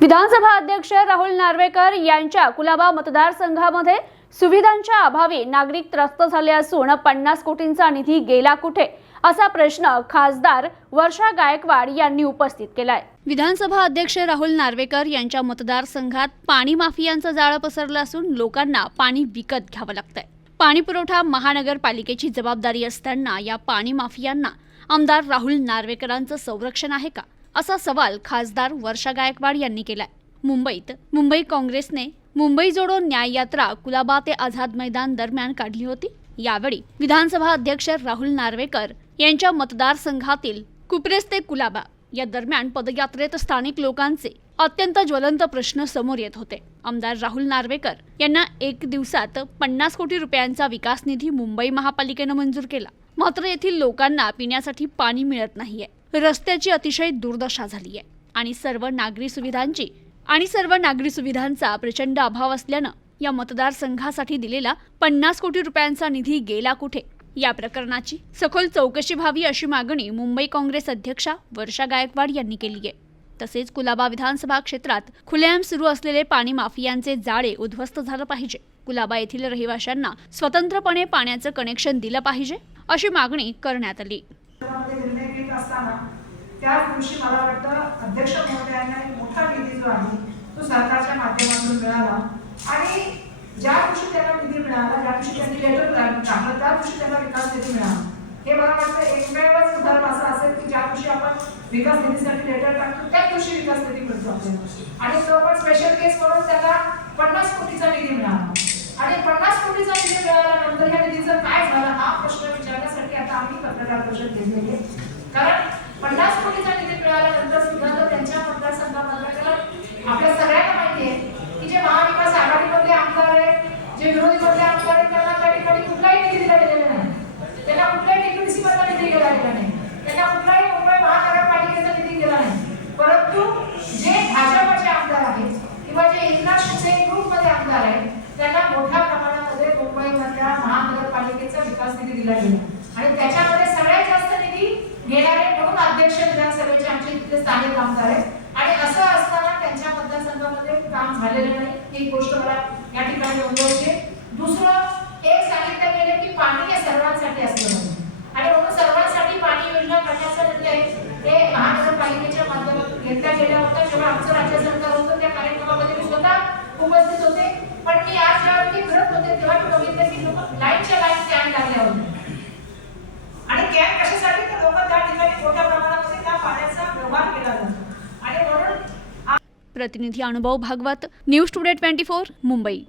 विधानसभा अध्यक्ष राहुल नार्वेकर यांच्या कुलाबा मतदारसंघामध्ये सुविधांच्या अभावी नागरिक त्रस्त झाले असून पन्नास कोटींचा निधी गेला कुठे असा प्रश्न खासदार वर्षा गायकवाड यांनी उपस्थित केलाय. विधानसभा अध्यक्ष राहुल नार्वेकर यांच्या मतदारसंघात पाणी माफियांचं जाळं पसरलं असून लोकांना पाणी विकत घ्यावं लागतंय. पाणी पुरवठा महानगरपालिकेची जबाबदारी असताना या पाणी माफियांना आमदार राहुल नार्वेकरांचं संरक्षण आहे का? असा सवाल खासदार वर्षा गायकवाड यांनी केलाय. मुंबईत मुंबई काँग्रेसने मुंबई जोडो न्याय यात्रा कुलाबा ते आझाद मैदान दरम्यान काढली होती. यावेळी विधानसभा अध्यक्ष राहुल नार्वेकर यांच्या मतदारसंघातील कुप्रेस ते कुलाबा या दरम्यान पदयात्रेत स्थानिक लोकांचे अत्यंत ज्वलंत प्रश्न समोर येत होते. आमदार राहुल नार्वेकर यांना एक दिवसात पन्नास कोटी रुपयांचा विकास निधी मुंबई महापालिकेनं मंजूर केला. मात्र येथील लोकांना पिण्यासाठी पाणी मिळत नाहीये. रस्त्याची अतिशय दुर्दशा झाली आहे. आणि सर्व नागरी सुविधांची आणि सर्व नागरी सुविधांचा प्रचंड अभाव असल्यानं या मतदारसंघासाठी दिलेला पन्नास कोटी रुपयांचा निधी गेला कुठे? या प्रकरणाची सखोल चौकशी व्हावी अशी मागणी मुंबई काँग्रेस अध्यक्षा वर्षा गायकवाड यांनी केली आहे. तसेच कुलाबा विधानसभा क्षेत्रात खुलेआम सुरू असलेले पाणी माफियांचे जाळे उद्ध्वस्त झालं पाहिजे. कुलाबा येथील रहिवाशांना स्वतंत्रपणे पाण्याचं कनेक्शन दिलं पाहिजे अशी मागणी करण्यात आली. असताना त्याच दिवशी मला वाटतं अध्यक्ष महोदयांना एक मोठा निधी जो आहे तो सरकारच्या माध्यमातून मिळाला. आणि ज्या दिवशी त्यांना निधी मिळाला ज्या दिवशी त्यांनी लेटर टाकलं त्या दिवशी त्यांना विकास निधी मिळाला. हे मला वाटतं एकमेवच उदाहरण असं असेल की ज्या दिवशी आपण विकास निधीसाठी लेटर टाकतो त्याच दिवशी विकास निधी मिळतो आपल्याला. आणि तो पण स्पेशल केस म्हणून त्याला पन्नास कोटीचा निधी मिळाला. आणि पन्नास कोटीचा निधी मिळाल्यानंतर या निधीचं काय झालं हा प्रश्न विचारण्यासाठी आता आम्ही पत्रकार परिषद घेतलेली आहे. कारण मिळाल्यानंतर सुद्धा जर त्यांच्या मतदारसंघामधल्या त्याला आपल्या सगळ्यांना माहिती आहे की जे महाविकास आघाडीमधले आमदार आहेत जे विरोधी मधले आमदार आहेत त्यांना त्या ठिकाणी कुठलाही निधी दिला गेलेला नाही. त्यांना कुठल्याही टीपीसी मधला निधी गेला गेला नाही. त्यांना कुठलाही मुंबई महानगरपालिकेचा निधी गेला नाही. परंतु जे भाजपचे आमदार आहेत किंवा जे एकनाथ शिंदे ग्रुपमध्ये आमदार आहेत त्यांना मोठ्या प्रमाणामध्ये मुंबईमधल्या महानगरपालिकेचा विकास निधी दिला गेला. आणि त्याच्या सगळ्यात जास्त निधी घेणारे म्हणून अध्यक्ष विधानसभेचे आमचे तिथले स्थानिक आमदार आहेत आणि असं असताना त्यांच्या मतदारसंघामध्ये काम झालेलं नाही. ही गोष्ट मला या ठिकाणी नोंदवायची दुसरं एक सांगितलं गेलं की पाणी हे सर्वांसाठी असलं आणि म्हणून सर्वांसाठी पाणी योजना करण्याचा निर्णय म्हणजे हे महानगरपालिकेच्या माध्यमातून घेतल्या गेल्या होत्या जेव्हा आमचं राज्य सरकार होतं त्या कार्यक्रमामध्ये मी स्वतः उपस्थित होते. पण मी आज ज्यावेळी फिरत होते तेव्हा मी बघितलं की लोक लाईनच्या लाईन स्टँड लागल्या होत्या आणि कॅन कशासाठी तर लोक त्या ठिकाणी मोठ्या प्रमाणामध्ये त्या पाण्याचा व्यवहार केला जातो आणि म्हणून प्रतिनिधी Anubhav Bhagwat news today twenty four Mumbai.